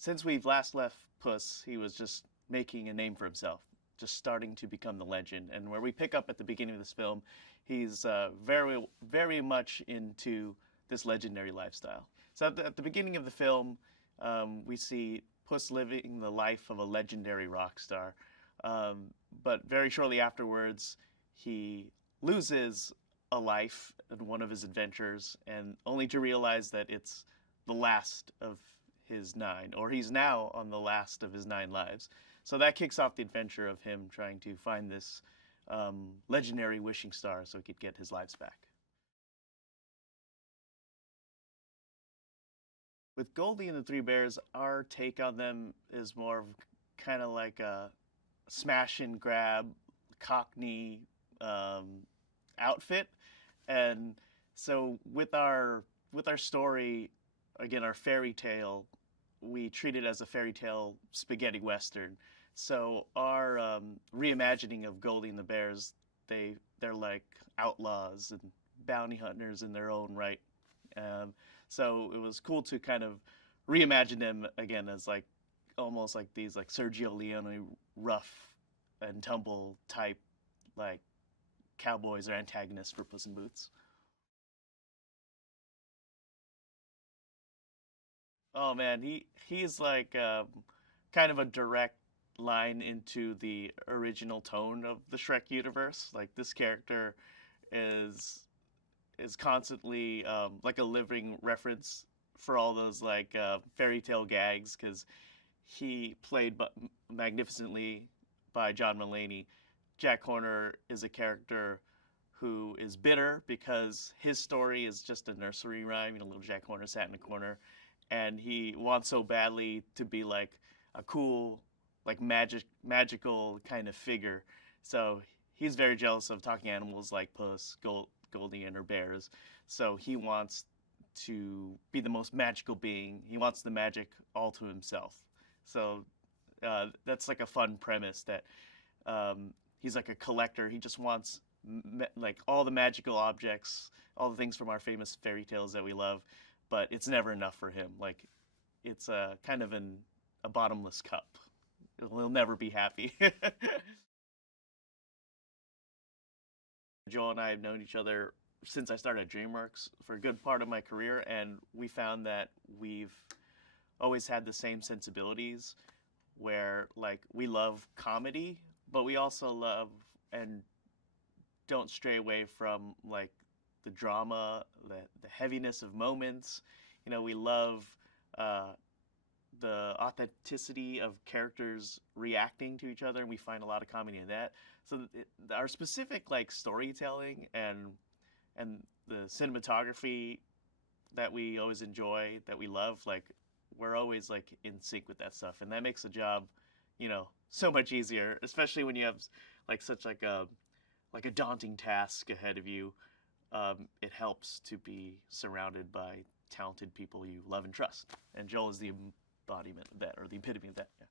since we've last left Puss, he was just making a name for himself, just starting to become the legend. And where we pick up at the beginning of this film, he's very much into this legendary lifestyle. So at the beginning of the film, we see Puss living the life of a legendary rock star. But very shortly afterwards, he loses a life in one of his adventures, and only to realize that it's the last of his nine, or he's now on the last of his 9 lives. So that kicks off the adventure of him trying to find this legendary wishing star so he could get his lives back. With Goldie and the Three Bears, our take on them is more of kind of like a smash and grab Cockney outfit, and so with our story, again, our fairy tale, we treat it as a fairy tale spaghetti western. So our reimagining of Goldie and the Bears, they're like outlaws and bounty hunters in their own right. Um, so it was cool to kind of reimagine them again as like almost like these like Sergio Leone rough and tumble type like cowboys or antagonists for Puss in Boots. Oh man, he's like kind of a direct line into the original tone of the Shrek universe. Like this character is is constantly like a living reference for all those like fairy tale gags because he played magnificently by John Mulaney. Jack Horner is a character who is bitter because his story is just a nursery rhyme. You know, little Jack Horner sat in a corner, and he wants so badly to be like a cool, like magical kind of figure. So he's very jealous of talking animals like Puss, Goldie, and her bears. So he wants to be the most magical being. He wants the magic all to himself. So that's like a fun premise that he's like a collector. He just wants like all the magical objects, all the things from our famous fairy tales that we love, but it's never enough for him. Like it's a kind of a bottomless cup. He'll never be happy. Joel and I have known each other since I started at DreamWorks for a good part of my career, and we found that we've always had the same sensibilities where like we love comedy, but we also love and don't stray away from like the drama, the heaviness of moments. You know, we love uh, the authenticity of characters reacting to each other, and we find a lot of comedy in that. So our specific like storytelling and the cinematography that we always enjoy, that we love, like we're always like in sync with that stuff, and that makes the job, you know, so much easier, especially when you have like such like a daunting task ahead of you. It helps to be surrounded by talented people you love and trust, and Joel is the embodiment of that, or the epitome of that. Yeah.